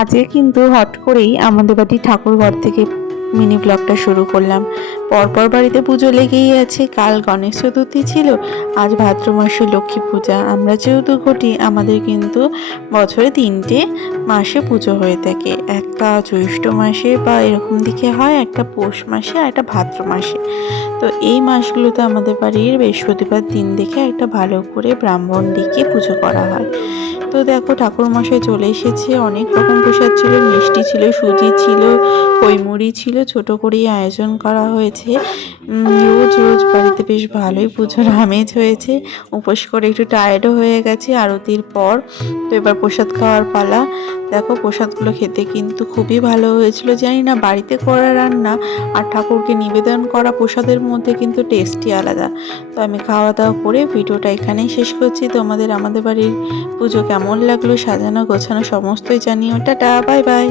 আজকে কিন্তু হট করেই আমাদের বাড়ি ঠাকুর ঘর থেকে মিনি ব্লগটা শুরু করলাম। পরপর বাড়িতে পুজো লেগেই আছে, কাল গণেশ চতুর্থী ছিল, আজ ভাদ্র মাসে লক্ষ্মী পূজা। আমরা যেহেতু ঘটি, আমাদের কিন্তু বছরে তিনটে মাসে পুজো হয়ে থাকে। একটা জ্যৈষ্ঠ মাসে বা এরকম দিকে হয়, একটা পৌষ মাসে আর একটা ভাদ্র মাসে। তো এই মাসগুলোতে আমাদের বাড়ির বৃহস্পতিবার দিন দেখে একটা ভালো করে ব্রাহ্মণ ডেকে পুজো করা হয়। তো দেখো ঠাকুর মশাই চলে এসেছে। অনেক রকম প্রসাদ ছিল, মিষ্টি ছিল, সুজি ছিল, কৈমুড়ি ছিল, ছোট করেই আয়োজন করা হয়েছে। রোজ রোজ বাড়িতে বেশ ভালোই পুজোর আমেজ হয়েছে। উপোস করে একটু টায়ার্ডও হয়ে গেছে আরতির পর। তো এবার প্রসাদ খাওয়ার পালা। দেখো প্রসাদগুলো খেতে কিন্তু খুবই ভালো হয়েছিল। জানি না বাড়িতে করা রান্না আর ঠাকুরকে নিবেদন করা প্রসাদের মধ্যে কিন্তু টেস্টই আলাদা। তো আমি খাওয়া দাওয়া করে ভিডিওটা এখানেই শেষ করছি। তোমাদের আমাদের বাড়ির পুজো কেমন লাগল সাজানো গোছানো সমস্তই জানিও। Tata bye bye